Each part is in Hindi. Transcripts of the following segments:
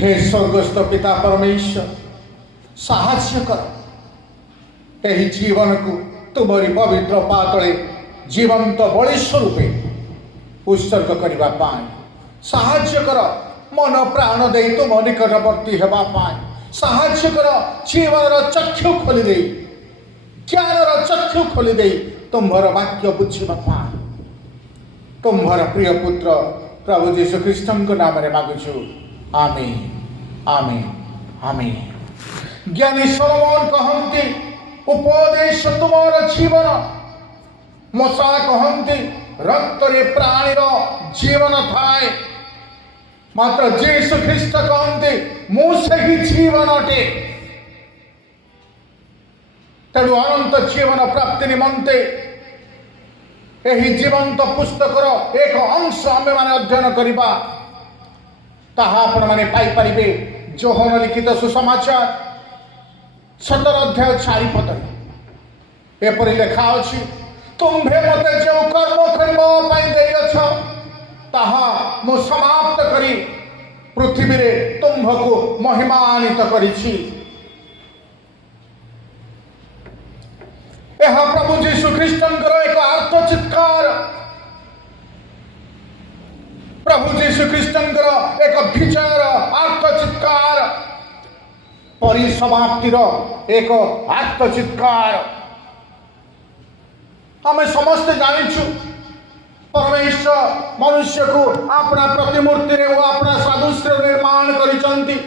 हे स्वर्गस्थ पिता परमेश्वर साहाय्य कर यही जीवन को तुमरी पवित्र पातले जीवंत बलि स्वरूपे उत्सर्ग करने साहाय्य कर मन प्राण दे तुम निकटवर्ती होगापाई साहाय्य कर जीवन चक्षु खोली दे ज्ञान चक्षु खोली दे तुम्हार वाक्य बुझा तुम्हार प्रिय पुत्र प्रभु जीशु ख्रीष्ट नाम मागुछु आमीन आमीन आमीन। ज्ञानी सोलोमन कहते उपदेश तुमार जीवन मशा कहते रक्त रे प्राणी जीवन थाए मात्र जीशु ख्रीष्ट कहते मुझे जीवन अटे तेणु अनंत जीवन प्राप्ति निमंते यही जीवंत पुस्तकर एक अंश आम मैंने अध्ययन करवा ताहा आपण माने पाई परिबे जोहन लिखित सुसमाचार 17 अध्याय 4 पद एपरि लेखा अछि तुम्भे मते जो कर्म करबा पाई देयछ ताहा मु समाप्त करी पृथ्वी रे तुम्भको महिमान्वित करिछि। यह प्रभु जीशु ख्रीष्टंकर एक अर्थ चित्कार प्रभु जीशु ख्रीष्टंकर एक विजयर अर्थ चित्कार परिसमाप्तिर एक अर्थ चित्कार आम समस्ते जानिछु परमेश्वर मनुष्य को अपना प्रतिमूर्ति रे वो अपना सदृश्य निर्माण करिसंती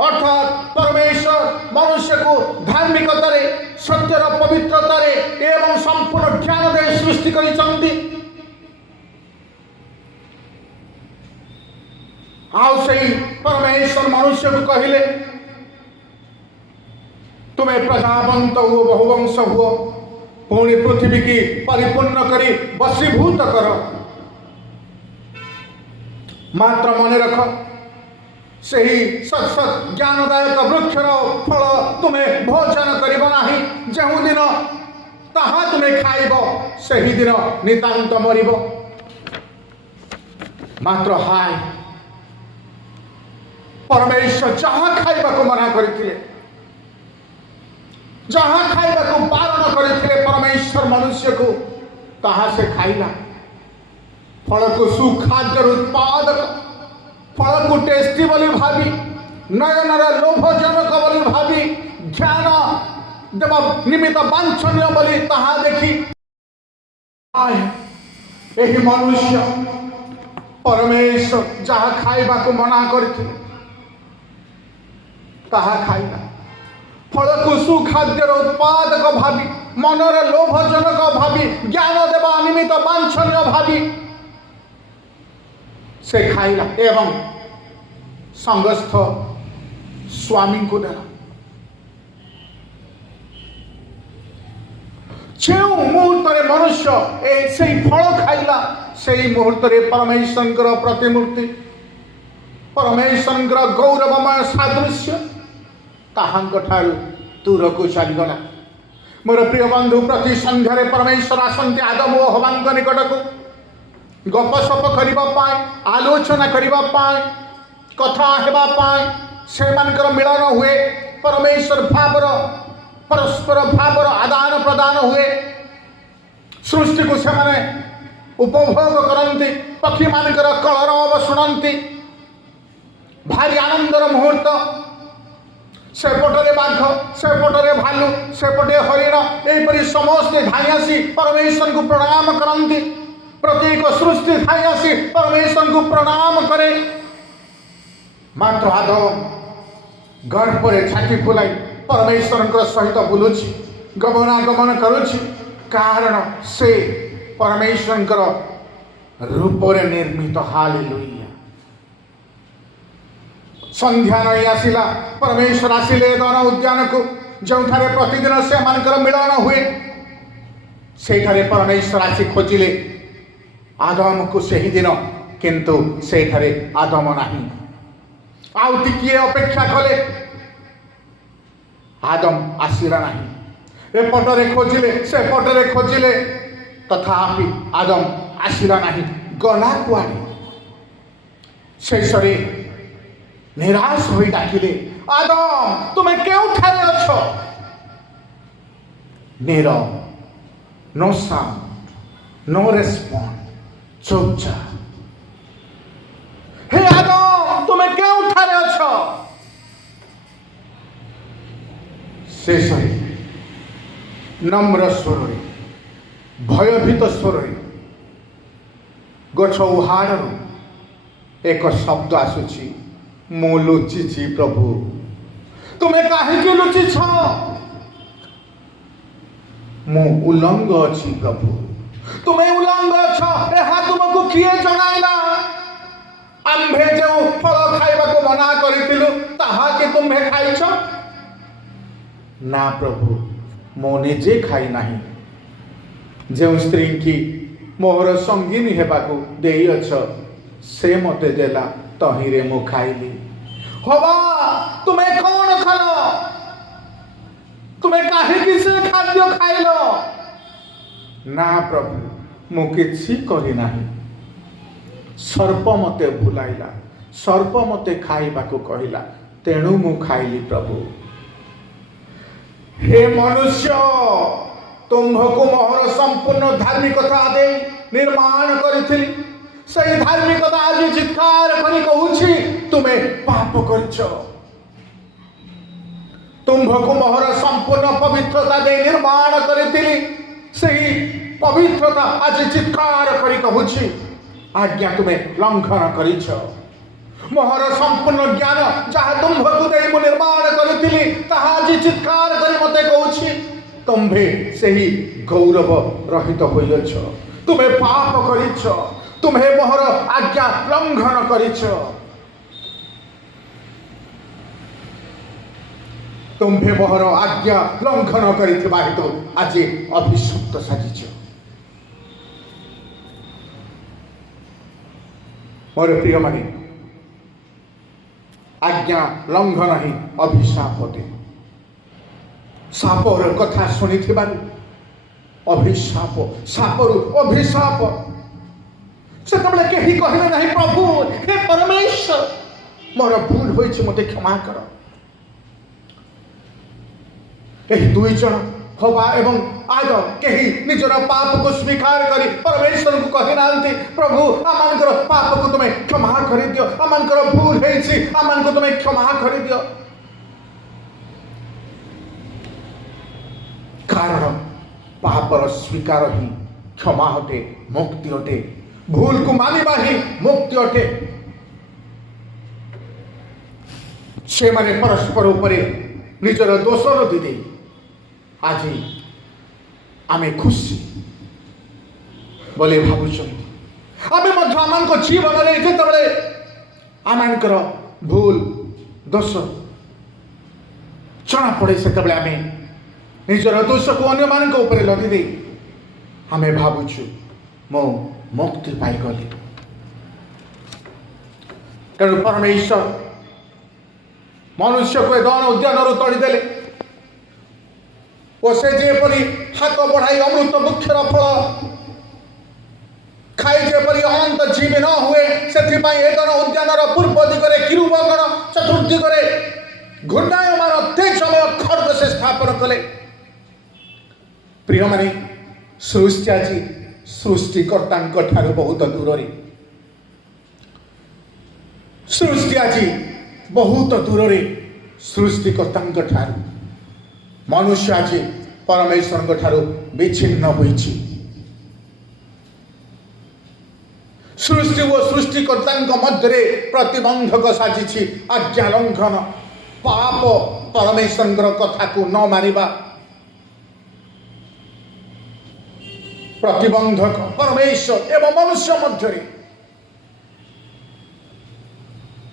अर्थात परमेश्वर मनुष्य को धार्मिकता रे सत्यर पवित्रता रे एवं संपूर्ण ज्ञान दे सृष्टि करिसंती आओ सही परमेश्वर मनुष्य को कहले तुम्हें प्रजावंत हुओ बहुवंश हुओ पुणी पृथ्वी की परिपूर्ण करी वशीभूत कर मात्र मन रख सही सत सत ज्ञानदायक वृक्षर फल तुम्हें भोजन करिब नाही जो दिन ताहा तुम्हें खाइब सही दिन नितांत मरिब मात्र हाय परमेश्वर जहाँ खाइबा को मना करथिले जहाँ खाइबा को बारण करथिले परमेश्वर मनुष्य को ताहा से खाइला फल को सुखाद्य उत्पादक फल को टेस्टी बोली भावी नयनर लोभजनक बोली भावी ज्ञान देव निमित्त वांछनीय बोली ताहा देखी यही मनुष्य परमेश्वर जहाँ खाइबा को मना करथिले ताहा खाइला फल को सुखाद्यर उत्पादक भावी मनर लोभजनक भावी ज्ञान देवा निमित्त वांछनीय भावी से खाइला एवं संगस्थ स्वामी को देला जो मुहूर्त मनुष्य से फल खाइला से मुहूर्त परमेश्वर प्रतिमूर्ति परमेश्वर गौरवमय सादृश्य ताहांक ठारू दूर को चलीगला। मोर प्रिय बंधु प्रति संध्यारे परमेश्वर आसंती आदम और हवांक निकट को गपसप करने आलोचना करने कथा होगापाई से मिलन हुए परमेश्वर भावर परस्पर भावर आदान प्रदान हुए सृष्टि को से उपभोग करती पक्षी मानकर कलरव शुणती भारी आनंदर मुहूर्त सेपटे बाघ सेपटे भालू सेपटे हरिण यहीपरि समस्ते धाई आसी परमेश्वर को प्रणाम करती प्रत्येक सृष्टि धाई आसी परमेश्वर को प्रणाम करे मात्र आदम गर्भ छाती फुलाई परमेश्वर सहित बुलुची गमनागमन करुची कारण से परमेश्वर रूप निर्मित हालेलुया। संध्या नहीं आसिला परमेश्वर आसिले वन उद्यान को जो प्रतिदिन से मिलन हुए से परमेश्वर आसी खोजिले आदम को सही दिन किंतु से आदम नहीं आउ टिकिए अपेक्षा कले आदम आसिला नहीं एपटरे खोजिले से पटरे खोजिले तथापि आदम आसिला नहीं गला कुआडे शेषरे निराश होई डाकिले, आदम तुमे केउठारे अछ? नीरव, नो साउंड, नो रेस्पॉन्ड, चुपचाप। हे आदम तुमे केउठारे अछ? शेषरे नम्र स्वरे, भयभीत स्वरे गछ उहाड़ू एक शब्द आसुची, मु लुचिछि प्रभु। तुमे काहे लुचिछ? मु उलंग अछि प्रभु। तुमे उलंग अछ एहा तुमको किए जणाइला? आम्भे जो फल खाइबा को मना करितिलु ताहा के तुम्हे खाइछ? ना प्रभु, मो निजे खाई नाही। जो स्त्री की मोहर संगीनी हेबाकू देई अछ से मते देला, तहिरे मु खाइली। होबा तुमे कौन खालो? तुमे काहे किसे खाद्य खाइलो? ना प्रभु, मु किछि करि नाही। सर्प मते भुलाइला, सर्प मते खाइबाकू कहिला, तेणु मु खाइली प्रभु। हे मनुष्य, तुम्भको मोहर संपूर्ण धार्मिकता दे निर्माण करिथिली, सही धार्मिकता आज चित्कार करी कहूछि तुमे पाप करछ। तुम्भको मोहर संपूर्ण पवित्रता दे निर्माण करिथिली, सही पवित्रता आज चित्कार करी कहूछि आज्ञा तुमे लंघन करिछ। मोहर संपूर्ण ज्ञान जहाँ तुम्भको दे मु निर्माण करिथिली ताहा आज चित्कार करी मते कहूछि तुम्भे सही गौरव रहित होइछ। तुमे पाप करिछ, तुम्हे मोहर आज्ञा लंघन करिछ। तुम्भे मोहर आज्ञा लंघन करिथिबा हेतु आज अभिशप्त साजिछ। मोर प्रिय माने, आज्ञा लंघन ही अभिशाप दे। सापर कथा शुणी अभिशाप, सापरु अभिशाप। से कहीं कहले नहीं प्रभु हे परमेश्वर मोर भूल होइछि मते क्षमा कर। एही दुई जन हवा एवं आदम कहीं निजर पाप को स्वीकार करी परमेश्वर को कहि नांती प्रभु आमानकर पाप को तुमे क्षमा करि दियो, आमानकर भूल हेछि आमान को तुमे क्षमा करि दियो। कारण पापर स्वीकार ही क्षमा हटे, मुक्ति हटे। भूल को मानिबा ही मुक्ति हटे। से माने परस्पर उपरे निजर दोष नदी दे आज आमे खुशी बोले भावुछंती। आमे मध्य आमानक जीवन रे जेतबेले आमानकर भूल दोष जना पड़े सेतबेले आमे निजर दोष को अन्य मानक ऊपर लदी दे आमे भावुछु मो मुक्ति पाई गली। तेणु परमेश्वर मनुष्य को दन उद्यान तड़ी देले और से जेपरी हाथ बढ़ाई अमृत वृक्षर फल खाई जेपरी अनंत जीवी न हुए से एदन उद्यान पूर्व दिगरे किरुबगण चतुर्दिगरे घूर्णायमान तेजमय खड्ग से स्थापन कले। प्रिय माने सृष्टि आज सृष्टिकर्ता ठारू बहुत दूर रे, सृष्टि आज बहुत दूर रे सृष्टिकर्ता ठारू मनुष्य आज परमेश्वर ठारू विच्छिन्न होइछि। सृष्टि व सृष्टिकर्ता मध्य प्रतिबंधक साजिछि आज्ञा लंघन, पाप, परमेश्वर कथा को न मानिबा। प्रतिबंधक परमेश्वर एवं मनुष्य मध्य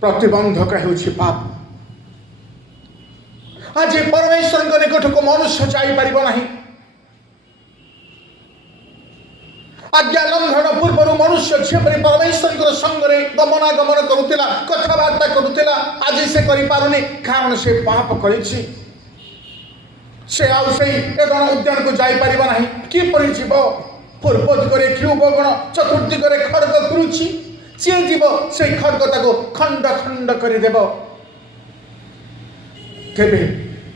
प्रतिबंधक हेउछि पाप। आज परमेश्वर निकट को मनुष्य जापर नहीं। आज्ञा लंघन पूर्व मनुष्य जेपरि परमेश्वर संगे गमनागमन करुला कथबार्ता करुला आज से करें कारण से पाप करिछि। से आउ से एदन उद्यान को जापर नहीं किपरि जीव पूर्व दिगरे किरुबगण चतुर्दिगरे खड्ग घुरुछि सी जीव से खड्ग खंड खंड करदेव तेरे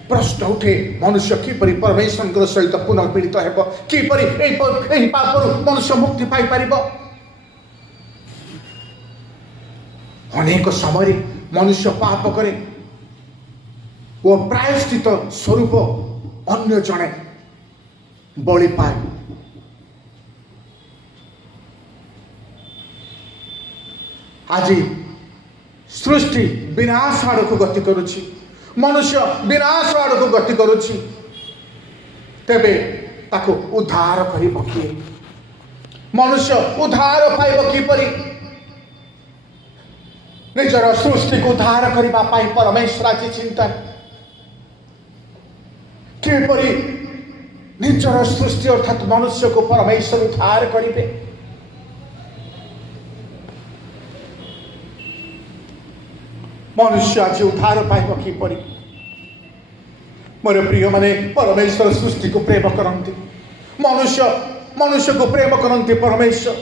प्रश्न उठे मनुष्य किपर परमेश्वर सहित पुनर्मिलित हो किपर पाप मनुष्य मुक्ति पाई पार। अनेक समय मनुष्य पाप करे वो प्रायश्चित स्वरूप अन्य जने बलि पाए। आज सृष्टि विनाश आड़ को गति करुछि, मनुष्य विनाश आड़ को गति करुछि, तेबे ताको उद्धार करिब किए? मनुष्य उद्धार पाइब किपरि? निजर सृष्टि को उद्धार करिबा पाई परमेश्वर आज चिंता किपरि निजर सृष्टि अर्थात मनुष्य को परमेश्वर उद्धार करिबे? मनुष्य आज उद्धार पाइब किपरि? मोर प्रिय माने परमेश्वर सृष्टि को प्रेम करते, मनुष्य को प्रेम करते परमेश्वर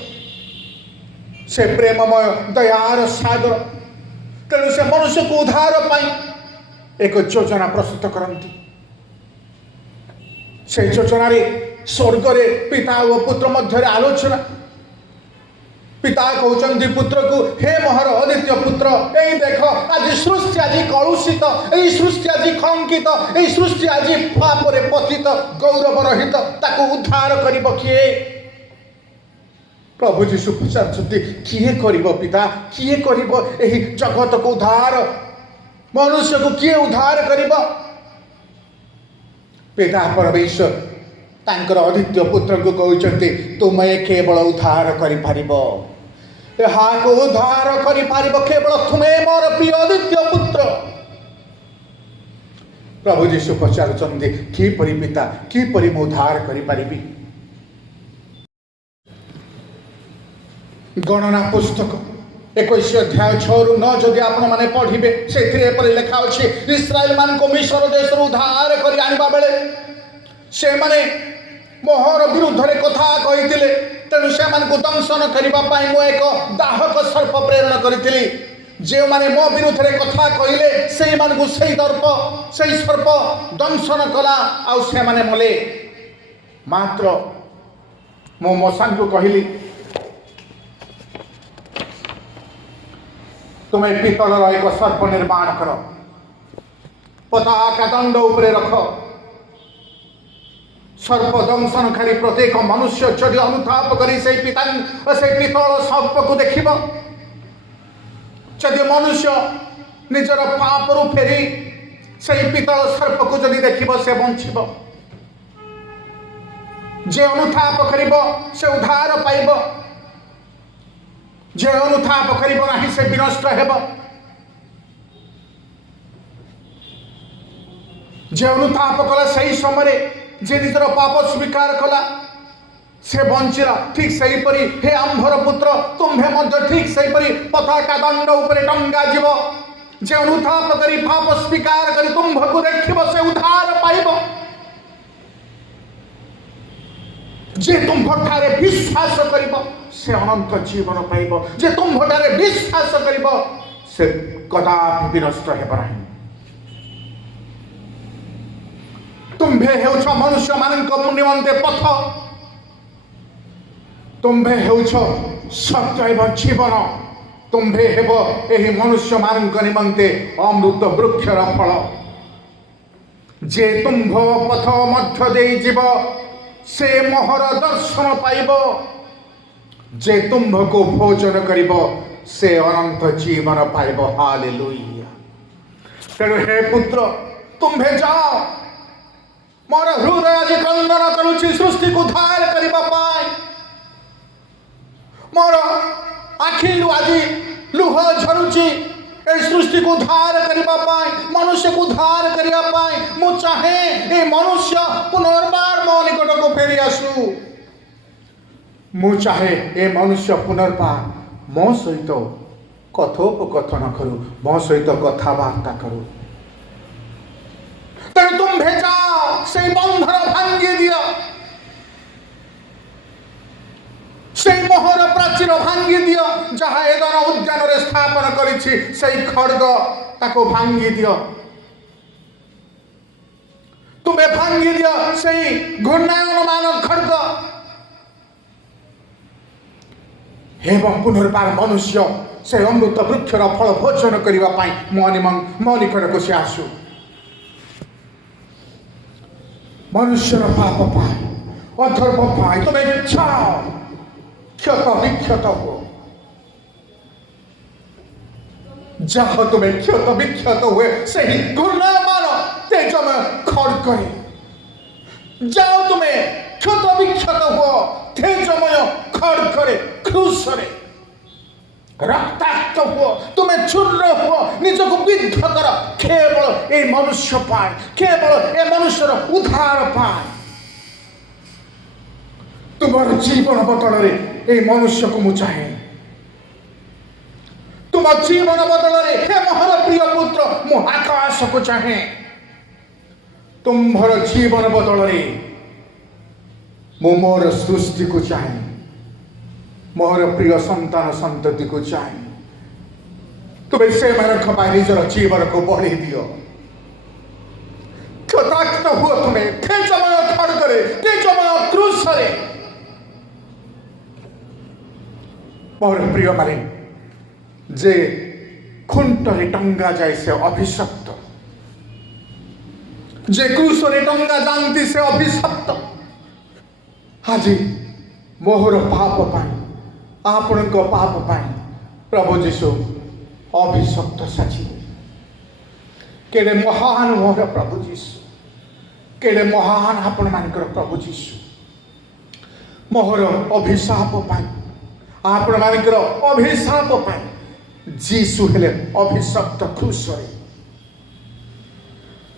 से प्रेममय दयार सागर। तेणु से मनुष्य को उद्धार पाई एक योजना प्रस्तुत करती। से योजना स्वर्ग रे पिता और पुत्र मध्य आलोचना। पिता कहते पुत्र को, हे मोहर अद्वितीय पुत्र, यही देख आज सृष्टि आज कलुषित, यही सृष्टि आज कलंकित, यही सृष्टि आज पाप रे पतित गौरव रहित, ताको उद्धार करिब किए? प्रभु जीशु पचारछन्ति, किए करिब पिता, किए करिब एही जगत को उद्धार? मनुष्य को किए उद्धार करिब? पिता परमेश्वर तांकर अद्वितीय पुत्र को कहते, तुमे केवल उद्धार करि पारिब, को उद्धार करि पारिब केवल तुमे मोर प्रिय अद्वितीय पुत्र। प्रभु जीशु पचारुचंदी, किपरि पिता, किपरि मु उद्धार करि पारिबि? गणना पुस्तक 21 अध्याय 6 ରୁ 9 जदि आपण माने पढ़िबे, सेथिरे एपरि लेखा अछि, इस्राएल मान को मिस्र देश रो उद्धार करि आनिबा बेले से माने मोहर विरुद्ध रे कथा कहिथिले। तेणु से मान को दंशन करिबा पाई मो एक दाहक सर्प प्रेरण करिथिली। जे माने मो विरुद्ध रे कथा कहिले सेही मान को सेही दर्प सेही सर्प दंशन कला, आउ से माने मले। मात्र मो मसान को कहिली, तुम्हें पितल एक सर्प निर्माण कर, पताका दंड उपरे रख, सर्प दंशनकारी प्रत्येक मनुष्य जदि अनुताप करी से पितल सर्प को देखिब, जदि मनुष्य निजर पाप रु फेरी से पितल सर्प को जदि देखिब से बंचिब। जे अनुताप करिब से उद्धार पाइब, जे अनुताप करिब नाही से विनष्ट हेब। जे अनुताप कला सही समय जे निजर पाप स्वीकार कला से बंचिला। ठीक सही परी हे आंभर पुत्र, तुम्हें मध्य ठीक सही परी पताका दंड उपरे टंगा जीव। जे अनुताप करी पाप स्वीकार करी तुम्भको देखिब से उद्धार पाइब। जे तुम्भठारे विश्वास करिब से अनंत जीवन पाइब। जे तुम्भठारे विश्वास करिब से कदापि विनष्ट हेब नाही। तुम्भे हेउछ मनुष्य मानक निमंते पथ, तुम्भे हेउछ सत्य एवं जीवन, तुम्भे हेब एही मनुष्य मानक निमंते अमृत वृक्षर फल। जे तुम्भ पथ मध्य देई जीव से मोहर दर्शन पाइब। जे तुम्भ को भोजन करिब से अनंत जीवन पाइब। हालेलुया। तेणु हे पुत्र, तुम्भे जाओ, मोर हृदय आज क्रंदन करुछि सृष्टि को उद्धार करिबा पाई। मोर आखिरु आज लुह झरुछि ए सृष्टि को उद्धार करिबा पाई, मनुष्य को उद्धार करिबा पाई। मु चाहे ए मनुष्य पुनर्बार मो निकट को फेरी आसु। मु चाहे ए मनुष्य पुनर्बार मो सहित कथोपकथन करू, मो सहित कथबार्ता करू। तेणु तुम भेजा से बंधन भांगी दिया, से मोहर प्राचीर भांगी दियो जहाँ एदन उद्यान रे स्थापन करिछि सेई खड्ग ताको भांगी दियो तुमे भांगी दियो सेई घूर्णायमान खड्ग एवं पुनर्बार मनुष्य से अमृत वृक्षर फल भोजन करने मो निकट को से आसु मनुष्यर पाप पाए अधर्म पाए तुम छाओ क्षत विक्षत हो जहाँ तुम्हें क्षत विक्षत हुए से ही घूर्णायमान तेजमय खड्ग करे जाओ तुम्हें क्षत विक्षत हो तेजमय खड्ग क्रूसरे रक्ताक्त हुआ तुम्हें चूर्ण हुआ निजक विद्ध कर केवल ए मनुष्य पाए केवल ए मनुष्यर उद्धार पाए तुम्हार जीवन बदल ए मनुष्य को मु चाहे तुम जीवन बदल हे मोहर प्रिय पुत्र मु आकाश को चाहे तुम्हार जीवन बदल मु मोर सृष्टि को चाहे मोर प्रिय संतान संतति को चाहे तुम्हें से निजर जीवन को बढ़ी दियो क्षताक्त हुआ तुम्हें तेजमय खड्गरे तेजमय क्रूसरे मोर प्रिय माने जे खुंटरे टंगा जाए से अभिशप्त जे क्रूसरे टंगा जानती से अभिशप्त आज मोहर पाप पाई आपण पाप पाई प्रभु जीशु अभिशप्त साची केड़े महान मोहर प्रभु जीशु केड़े महान आपण मानकर प्रभु जीशु मोहर अभिशाप पाई आपण मानकर अभिशाप पाई जीशु हेले अभिशप्त क्रूसरे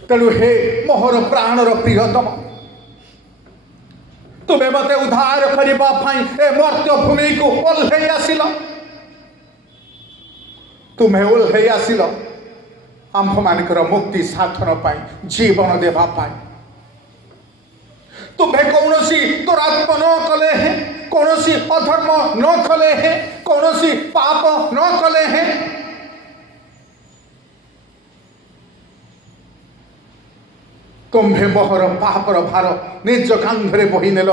तेणु हे मोहर प्राणर प्रियतम तुम्हें मते उद्धार करने ए मर्त्य भूमि को ओल्हे आसिल तुम्हें ओल्हे आसिल आंभ मानकर मुक्ति साधन पाई जीवन देवा पाई तुम्हें कौन सी दुरात्म न कले हैं कौन सी अधर्म न कले हैं कौन सी पाप न कले हैं तुम्हें मोहर पापर भार निज कांधरे बही नेल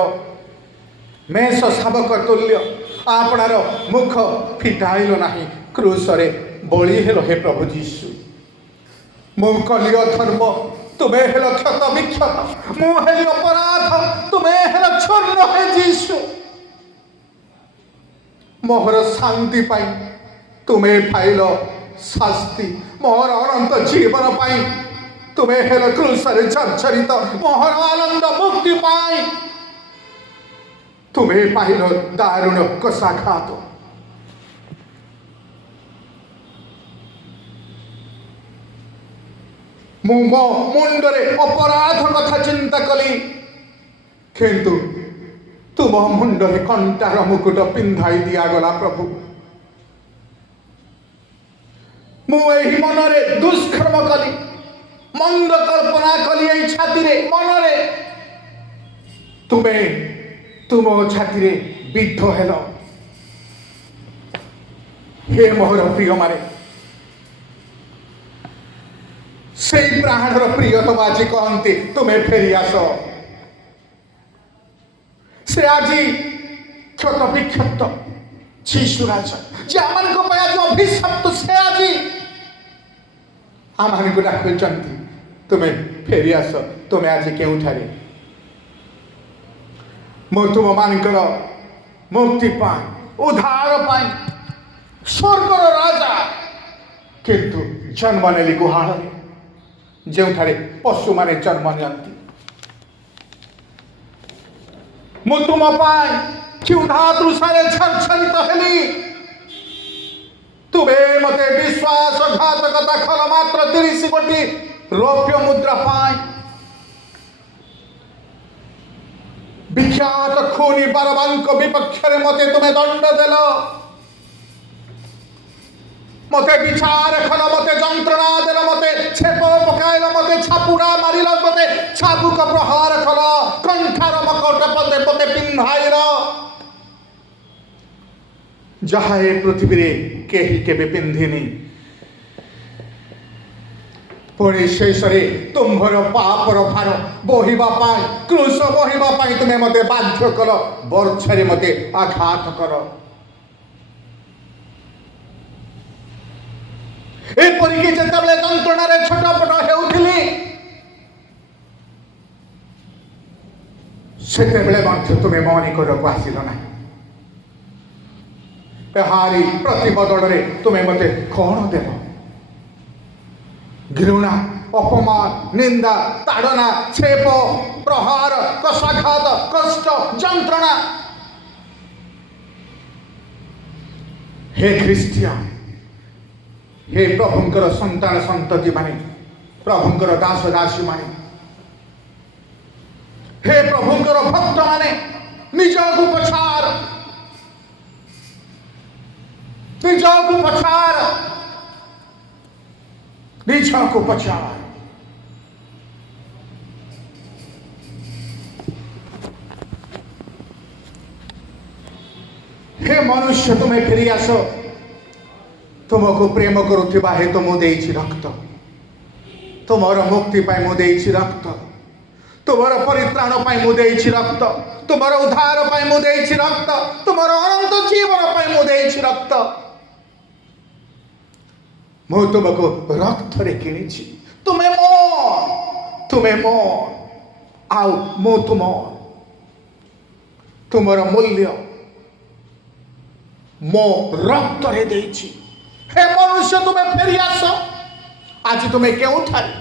मेष शावक तुल्य आपणार मुख फिटाइल नाही क्रूसरे बळी हेलो हे प्रभु जीशु मु कली अधर्म तुम्हें हेल क्षत विक्षत मु हेली अपराध तुम्हें हेल छन्न हे जीशु मोहर शांति पाई तुम्हें पाइल शास्ति मोहर अनंत जीवन पाई तुम्हें हेल क्रूसरे जर्जरित मोहर आनंद मुक्ति पाई तुम्हें पाइल दारुण कषाघात मो मुंडरे अपराध कथा चिंता कली किंतु तुम मुंडरे कंटार मुकुट पिंधाई दिया गला प्रभु मुझे मनरे दुष्कर्म कली मंद कल्पना कली छाती रे मनरे तुम्हें तुम छाती रे विद्ध हेल हे मोहर प्रिय मारे से प्राणर प्रियतम आज कहते तुम्हें फेरी आस से आज क्षत विक्षत शिशुराज जे आम अभिशप्त से आज आम को डाकुंट तुम्हें फेरी आस तुम्हें आज केउठारे मो तुम मानकर मुक्ति पाए उद्धार पाए स्वर्गर राजा किंतु जन्म नेली गुहाल जो पशु माने जन्म नियंती मु तुम पाए क्षुधा तृषारे छरछरित हेली तुम्हें मते विश्वासघातकता खल मात्र 30 कोटी रौप्य मुद्रा पाए विख्यात खूनी बरबांक विपक्ष मते तुम्हें दंड देल मते विचार खल मते जंत्रणा देल मते छेप पकाइल मते छापुड़ा मारिल मते छापुक प्रहार खल कंठार मकट पते पते पिंधाइल जहा ए पृथ्वी रे केही केबे पिंधिनी पुणी शेष तुम्भर पापर भार बोहिबा पाई क्रूस बोहिबा पाई तुम्हें मते बाध्य कर बर्छारे मते आघात कर एपरिक जिते जंत्रणा छटपट होउथिली सेतेबेले तुम्हें मो निकटक आसिल ना हारी प्रतिबदल तुम्हें मते कौन देव घृणा अपमान निंदा ताड़ना छेप प्रहार कषाघात कष्ट जंत्रणा हे ख्रिस्टियन हे प्रभुंकर संतान संतति माने प्रभुंकर दास दासी माने हे प्रभुंकर भक्त माने निजकु पछार निजकु पछार निजकु पछार हे मनुष्य तुम्हें फेरी आस तुमको प्रेम करुवा हेतु मु देइछि रक्त तुमर मुक्ति पाई मु देइछि रक्त तुमर परित्राण पाई मु देइछि रक्त तुमर उद्धार पाई मु देइछि रक्त तुमर अनंत जीवन पाई मु देइछि रक्त मु तुमको रक्त रे किनिछि तुम्हें मो आउ मु तुमर मूल्य मो रक्त रे देइछि हे मनुष्य तुम्हें फेरी आस आज तुम्हें केउठारे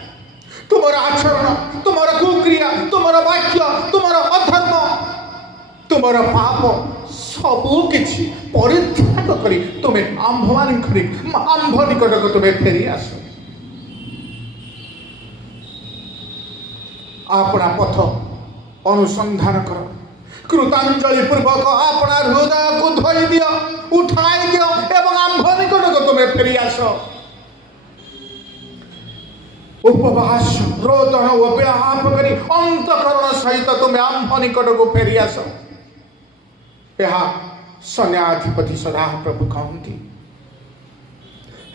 तुमर आचरण तुमर कुक्रिया तुमर वाक्य तुमर अधर्म तुमर पाप सबू किछि परित्याग करी तुम्हें आंभ निकटक तुम्हें फेरी आस अपना पथ अनुसंधान कर कृतांजलि पूर्वक अपना हृदय को धोई दियो उठाई दियो एवं आंभ निकटक तुम्हें फेरी आस उपवास रोदन व विलाप करी अंतकरण सहित तुम्हें आंभ निकटक फेरी आस यह सन्याधिपति सदा प्रभु कहती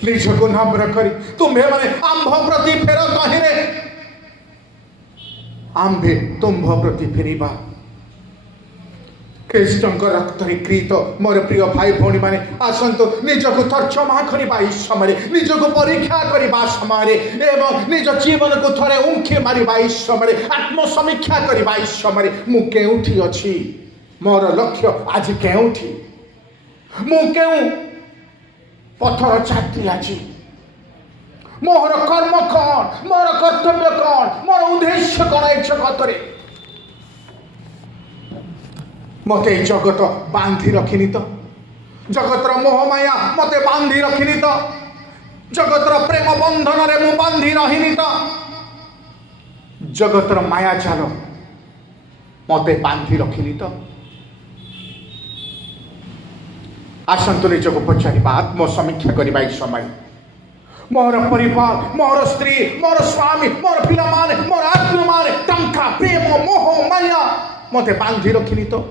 निजको नम्र करी तुम्हें माने आंभ प्रति फेर कहिरे आंभे तुम्भ प्रति फेरिबा कृष्ण रक्त क्रीत मोर प्रिय भाई भौणी माने आसतु निजक तर्जमा करवा समय निजक परीक्षा करने समय एवं निज जीवन को थरे उंखी मारिबा समय आत्मसमीक्षा करने समय मु केउठी अछि मोर लक्ष्य आज केउठी मु केउ पथर छात्री अछि मोर कर्म कौन मोर कर्तव्य कौन मोर उद्देश्य कौन ए जगत मते जगत बांधी रखिनी तो जगतर मोहमाया मते बांधी रखिनी तो जगतर प्रेम बंधन रे मु बांधी रहिनी तो जगतर माया जाल मते बांधी रखिनी तो आसंतु निजको पचारिबा आत्मसमीक्षा करबा समय मोर परिवार मोर स्त्री मोर स्वामी मोर पिला माने मोर आत्मा माने टंका प्रेम मोह माया मते बांधी रखिनी तो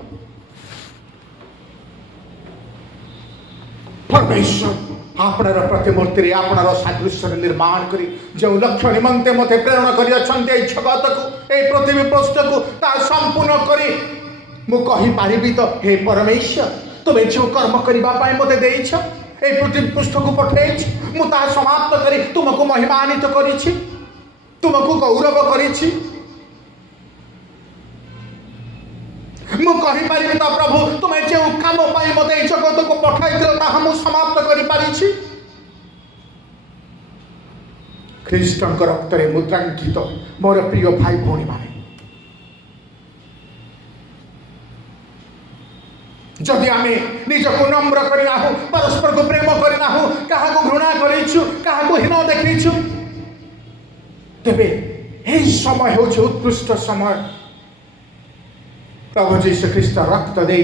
परमेश्वर आपणार प्रतिमूर्ति आपणार सादृश्य निर्माण करी जो लक्ष्य निमंते मते प्रेरणा करी अछंते जगत को ए पृथ्वी पृष्ठ को ता संपूर्ण करी मु कहि पारिबी तो हे परमेश्वर तुमे जो कर्म करिबा पाए मते देइछ ए पृथ्वी पृष्ठ को पठेइछ मु ता समाप्त करी तुमको महिमान्वित करिछि तुमको गौरव करिछि मु कहि पारिबी तो प्रभु तुमे जो काम पाई मते जगत को पठाइथिल ताहा मु समाप्त करि पारिछि ख्रीष्ट रक्त रे मुद्रांकित मोर प्रिय भाई भौणी माने जदि आमे निजको नम्र करना हो परस्पर को प्रेम करना हो कहा को घृणा करिछु कहा को हीन देखिछु तेबे एही समय हो उत्कृष्ट समय प्रभु जीशु ख्रीष्ट रक्त दे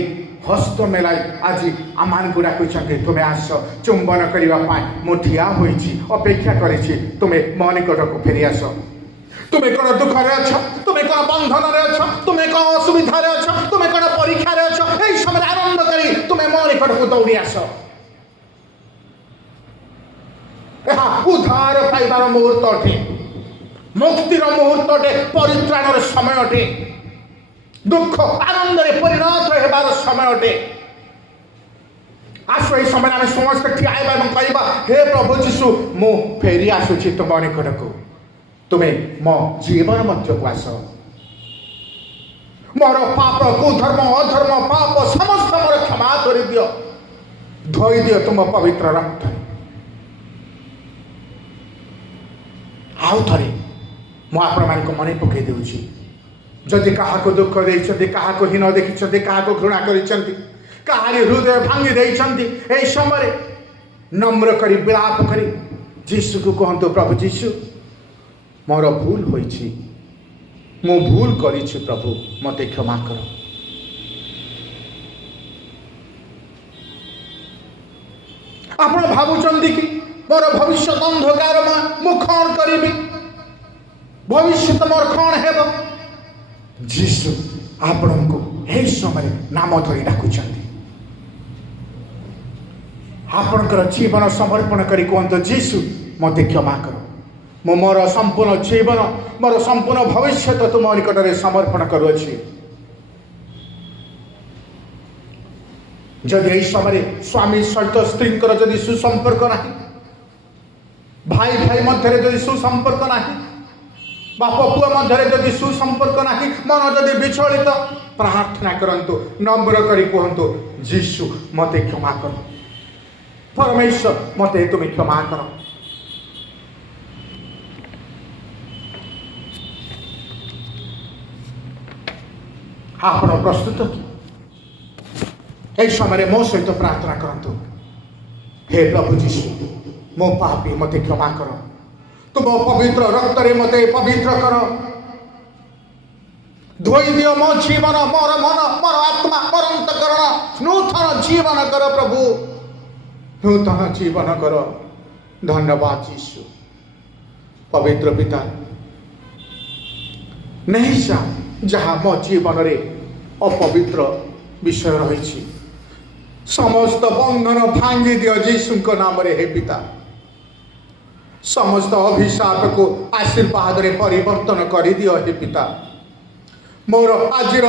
हस्त मेलाई आज आमान गुड़ा कहते तुम्हें आस चुंबन करने मुठिया अपेक्षा करी तुम्हें मो निकटक फेरी आस तुम्हें कौन दुखरे अच्छ तुम्हें कौन बंधन अच्छ तुम्हें कौन असुविधा अच्छ तुम्हें कौन परीक्षा अच्छ यही समय आनंद करी तुम्हें मो मो निकट को दौड़ी आस उद्धार पाइबार मुहूर्त अटे मुक्तिर मुहूर्त अटे परित्राणर समय अटे दुख आनंद परिणत होबार समय अटे आस यही समय आम समस्त ठिया कहवा हे प्रभु जीशु मु फेरी आसुची तुम निकट को तुम्हें मो जीवन मध्य को आस मोर पाप कुधर्म अधर्म पाप समस्त मोर क्षमा कर दियो धोई दियो तुम पवित्र रक्त आउ थे मु आपण मान मन पकई दूची जदि क्या दुख देते क्या हीन देखी क्या घृणा कर हृदय भांगी देते समय नम्र करी विलाप करी जीशु को कहतु प्रभु जीशु मोर भूल होइछि मु भूल करिछि प्रभु मते क्षमा कर आपण भावुचंदी कि मोर भविष्य अंधकार मु कौन करी भविष्य मोर कौन हेब जीशु आपण को यही समय नाम धरी डाकुचंदी आपणकर जीवन समर्पण करी कहतु जीशु मते क्षमा कर मु मोर संपूर्ण जीवन मोर संपूर्ण भविष्य तो तुम निकट में समर्पण करुच्छी जदि यही समय स्वामी सहित स्त्री जदि सुसंपर्क ना भाई भाई मध्य जदि सुसंपर्क ना बाप पुआ मध्य जदि सुसंपर्क ना मन जदि विचलित प्रार्थना करंतु नम्र करी कहतु जीशु मते क्षमा कर परमेश्वर मते तुम्हें क्षमा कर आपण प्रस्तुत कि समय मो सहित प्रार्थना करंतु हे प्रभु जीशु मो पापी मते क्षमा कर तुम पवित्र रक्त रे मते पवित्र कर धोई दियो मो जीवन मोर मन मोर आत्मा मोर अंतकरण नूतन जीवन कर प्रभु नूतन जीवन कर धन्यवाद जीशु पवित्र पिता नहीं सा जहाँ मो जीवन रे अपवित्र विषय रही समस्त बंधन भांगी दियो जीशु नाम रे हे पिता समस्त अभिशाप को आशीर्वाद रे परिवर्तन कर दियो हे पिता मोर आजिर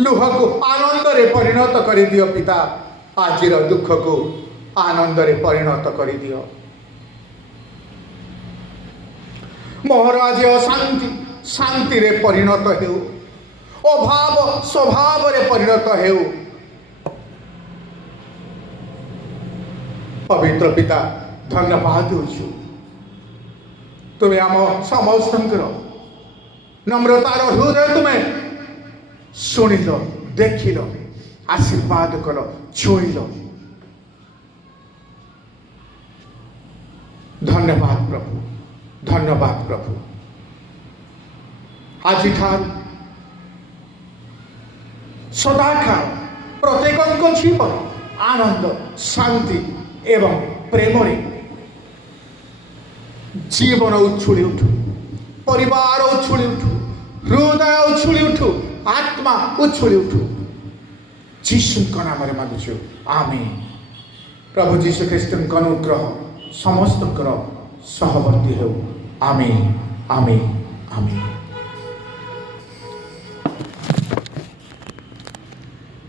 लुह को आनंद रे परिणत कर दियो पिता आजिर दुख को आनंद रे परिणत कर दियो मोर आज अशांति शांति रे परिणत हेउ अभाव स्वभाव रे परिणत हेउ पवित्र पिता धन्यवाद देउछु तुम्हें आम समस्त नम्रतार हृदय तुम्हें शुणिल देखिल आशीर्वाद कल छुईल धन्यवाद प्रभु धन्यवाद प्रभु आज सदाकाल प्रत्येक जीवन आनंद शांति एवं प्रेम जीवन उछुली उठू परिवार उछुली उठू हृदय उछुली उठू आत्मा उछुली उठू जीशु नाम मागुछु आमेन प्रभु जीशु ख्रीष्ट अनुग्रह समस्त सहवर्ती हो आमेन आमेन आमेन।